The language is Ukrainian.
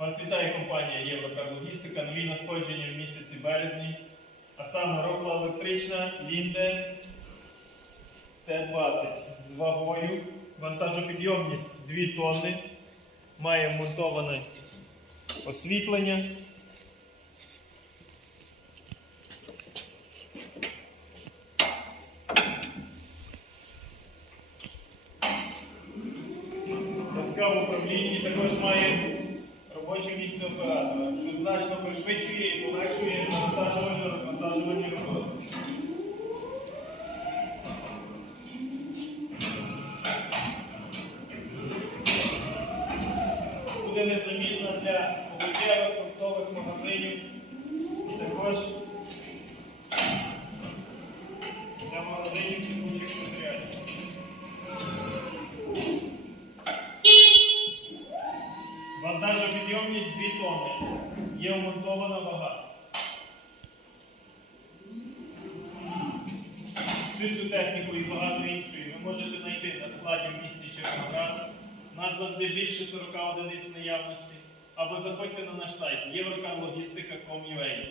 Вас вітає компанія Єврокарлогістика. Нові надходження в місяці березні. А саме рокла електрична Лінде Т-20 з вагою. Вантажопідйомність 2 тонни. Має вмонтоване освітлення. Датка в управлінні також має робоче місце оператора, що значно пришвидшує і полегшує навантажування розвантажування роботи. Буде незамітна для овочевих, фруктових магазинів і також Вантажопідйомність 2 тонни. Є вмонтована вага. Всю цю техніку і багато іншої ви можете знайти на складі в місті Червоноград. У нас завжди більше 40 одиниць наявності. Або заходьте на наш сайт єврокарлогістика.com.ua